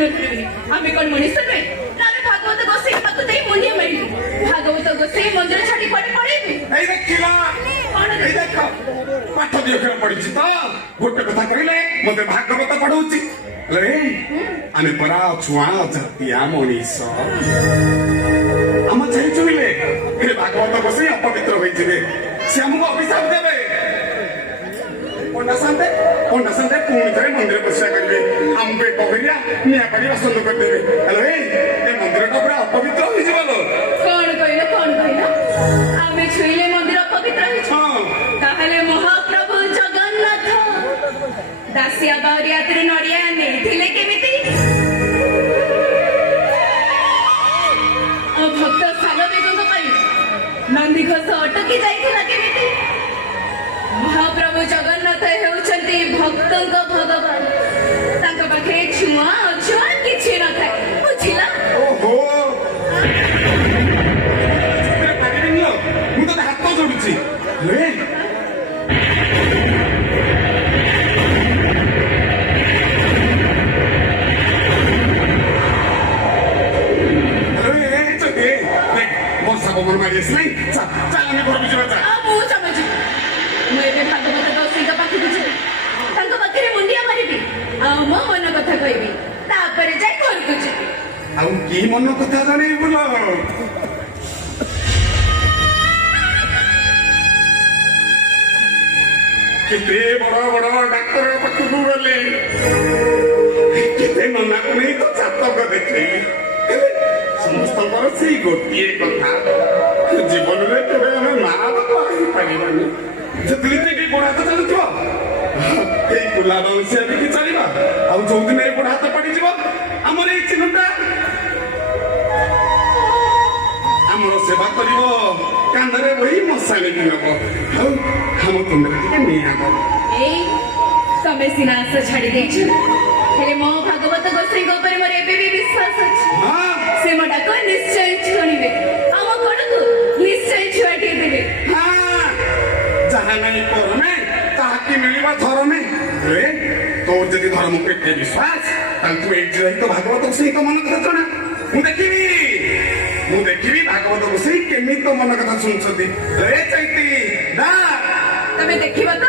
धरिबे आमे कोन मनीष नुहे आमे भागवत गोसाई पाखु देई मुंडिया मारिबे भागवत गोसाई मंदिर छाडी पड़े पड़ेबे এই দেখিলা এই দেখো পাঠ দিও কেন পড়িছি তো গোটে কথা কইলে মতে ভাগবত পড়ৌছি রে আমি পড়া ছুয়া জাতিয়া মনীষ ଆମ ଚାହିଁ ଚୁଇଲେ ଏ ଭାଗବତ ବସି ଅପବିତ୍ର ହୋଇଯିବେ ସେ ଆମକୁ ଅଭିଶାପ ଦେବେ ପଣ୍ଡା ସାନ୍ତେ ପୁଣି ଥରେ ମନ୍ଦିର ପୋଷା କରିବେ ଆମକୁ ଏକ କହିଲା ନିଆଁ ପାଣି ବାସନ କରିଦେବେ ହେଲେ ଏ ମନ୍ଦିରଟା ପୁରା ଅପବିତ୍ର ହୋଇଯିବ ଲୋ कोण कहला आमे छुईले मंदिर पवित्र है ताहले महाप्रभु जगन्नाथ दासिया बारियात्री नड़िया नेथिले केमिति भक्त सालवेगଙ୍କ ପାଇଁ नंदीघोष अटकी जाइथिला केमिति महाप्रभु जगन्नाथ हेउचंती भक्तଙ୍କ भगवान तांका पाखे छुआ अछुआ किछि न थाए बुझिला ओहो ମୁଁ ତ ହାତ ଯୋଡୁଛି ବର୍ଷା ପବନ ମାରି ଆସିଲାଣି ଚାଲ ଆମେ ଘରକୁ ଯିବା ଚାଲ ମୁଁ ଚାହୁଁଛି ମୁଁ ଏବେ ଭାଗବତ ଗୋସାଇଙ୍କ ପାଖକୁ ଯିବି ତାଙ୍କ ପାଖରେ ମୁଣ୍ଡିଆ ମାରିବି ଆଉ ମୋ ମନ କଥା କହିବି ତାପରେ ଯାଇ ଘରକୁ ଯିବି ଆଉ କି ମନ କଥା ଜଣେଇବୁ ଲୋ କେତେ ବଡ ବଡ ଡାକ୍ତର ପାଖକୁ ଗଲେ କେତେ ନନାକୁ ନେଇ ତ ଜାତକ ଦେଖେଇଲି ସମସ୍ତଙ୍କର ସେଇ ଗୋଟିଏ କଥା ଜୀବନରେ କେବେ ଆମେ ମା ବାପା ହେଇପାରିବାନି ଯେତେବେଳେ କି ଗୋଡ ହାତ ଚାଲୁଥିବ ଏଇ କୁଲା ବଂଶିଆ ବି ଚାଲିବା ଆଉ ଯୋଉଦିନ ଏଇ ଗୋଡ ହାତ ପଡିଯିବ ଆମର ଏଇ ଚିହ୍ନଟା ଆମର ସେବା କରିବ କାନ୍ଧରେ ବହି ମଶାଣିକି ନବ ଆଉ ଆମ ତୁଣ୍ଡରେ ଟିକେ ନିଆବ ଏଇ ତମେ ସିନା ଆଶ ଛାଡି ଦେଇଛ ହେଲେ ମୋ ଭାଗବତ ଗୋସାଇଙ୍କ ଉପରେ ମୋର ଏବେ ବି ବିଶ୍ୱାସ ଅଛି ସେ ମୋ ଡାକ ନିଶ୍ଚୟ ଶୁଣିବେ ଆମ ଘରକୁ ନିଶ୍ଚୟ ଛୁଆଟିଏ ଦେବେ ଯାହା ନାହିଁ କରମେ ତାହାକି ମିଳିବା ଧରମେ ତୋର ଯଦି ଧର୍ମ ଏତେ ବିଶ୍ୱାସ ତାହେଲେ ତୁ ଏଇଠି ରହି ତ ଭାଗବତ ଗୋସାଇଙ୍କ ମନ କଥା ଜଣା ମୁଁ ଦେଖିବି ଭାଗବତ ଗୋସାଇ କେମିତି ତୋ ମନ କଥା ଶୁଣୁଛନ୍ତି ରେ ଚୈତି ନା ତମେ ଦେଖିବ ତ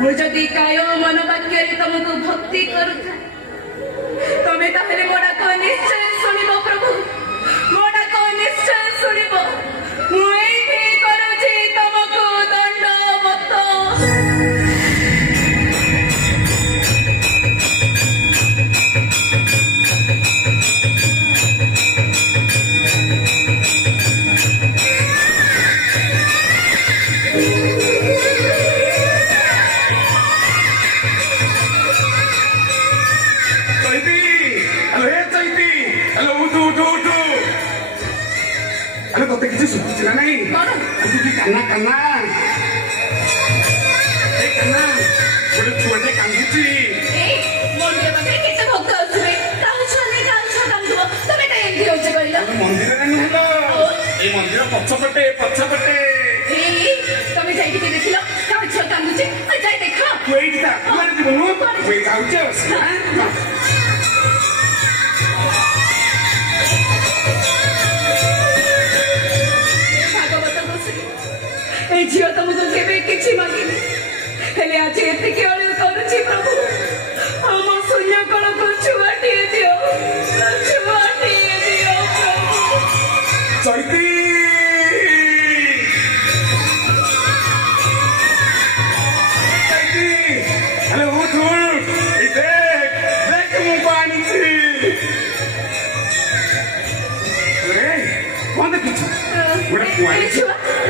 ମୁଁ ଯଦି କାୟ ମନ ବାକ୍ୟରେ ତମକୁ ଭକ୍ତି କରୁଥାଏ ତମେ ତାହେଲେ ମୋ ଡାକ ନିଶ୍ଚୟ ଶୁଣିବ ପ୍ରଭୁ ମୋ ଡାକ ନିଶ୍ଚୟ ଶୁଣିବ ମୁଁ ଏଇଠି କରୁଛି ତମକୁ ଦଣ୍ଡବତ ତତେ କିଛି ଶୁଭୁଛି ନା ନାଇଁ କାନା କାନା ଏ କାନା ଗୋଟେ ଛୁଆଟେ କାନ୍ଦୁଛି ମନ୍ଦିରରେ ନୁହେଁ ଏଇ ମନ୍ଦିର ପଛପଟେ ତମେ ଯାଇ ଟିକେ ଦେଖିଲ କାହା ଛୁଆ କାନ୍ଦୁଛି ଯାଇ ଦେଖ ତୁ ଏଇଠି ଯିବୁନୁ ଯାଉଛି ଏ ଝିଅ ତମକୁ କେବେ କିଛି ମାଗିନି ହେଲେ ଆଜି ଏତିକି ଅଳି କରୁଛି ପ୍ରଭୁ ଆମ ଶୂନ୍ୟ କଳକୁ ଛୁଆଟିଏ ଦିଅ ଚୈତି ହେଲେ ଉଠ ଦେଖ ମୁଁ ଆଣିଛି କଣ ଦେଖୁଛୁ ଗୋଟେ କୁଆରୀ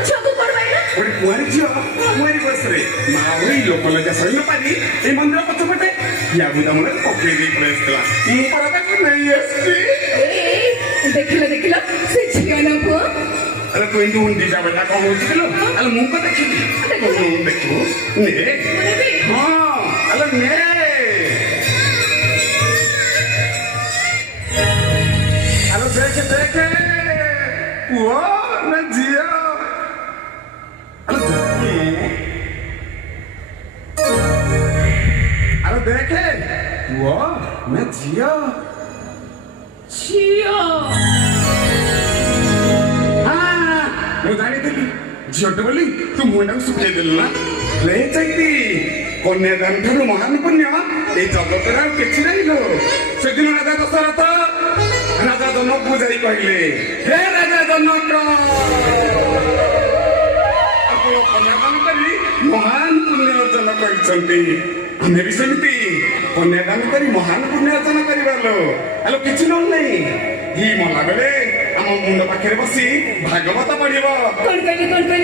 ଛୁଆକୁ ପଡବାଇଲା ଗୋଟେ କୁଆରୀ ଝିଅ କୁଆରୀ ବୟସରେ ମା ହୋଇ ଲୋକ ଲଜ୍ଜା ସହି ପାରି ଏଇ ମନ୍ଦିର ପଛପଟେ ୟା ବୁଦାମୂଳରେ ପକେଇ ଦେଇ ପଳେଇ ଆସିଥିଲା ମୁଁ ପରା ତାକୁ ନେଇ ଆସିଛି ଦେଖିଲ ସେ ଝିଅ ନା ପୁଅ ଆରେ ତୁ ଏମିତି ହୁଣ୍ଡିଟା ବେଟା କଣ ହଉଛି କିଲୋ ଆରେ ମୁଁ କଣ ଦେଖିବି ଦେଖିବୁ ନେ ହଁ ଆରେ ନେ ଆରେ ଦେଖେ ପୁଅ ନା ଝିଅ ଦେଖେ ପୁଅ ନା ଝିଅ ଝିଅ ମୁଁ ଜାଣିଥିଲି ଝିଅଟେ ବୋଲି ତୁ ମୁହଁଟାକୁ ଶୁଖେଇ ଦେଲୁ ନା ଲେ ଚାକିରି କନ୍ୟାଦାନ ଠାରୁ ମହାନ ପୁଣ୍ୟ ଏଇ ଜଗତରେ ଆଉ କିଛି ନାହିଁ ଲୋ। ସେଦିନ ରାଜା ଦଶରଥ ରାଜା ଜନକକୁ ଯାଇ କହିଲେ ହେ ରାଜା ଜନକ ଆପଣ କନ୍ୟାଦାନ କରି ମହାନ ପୁଣ୍ୟ ଅର୍ଜନ କରିଛନ୍ତି। ଆମେ ବି ସେମିତି କନ୍ୟାଦାନ କରି ମହାନ ପୁଣ୍ୟ ଅର୍ଜନ କରିବା ଲୋ। ଆଲୋ କିଛି ନହେଲେ ନାହିଁ ହି ମଲା ବେଳେ ଆମ ମୁଣ୍ଡ ପାଖରେ ବସି ଭାଗବତ ପଢିବ। କଣ କହିଲେ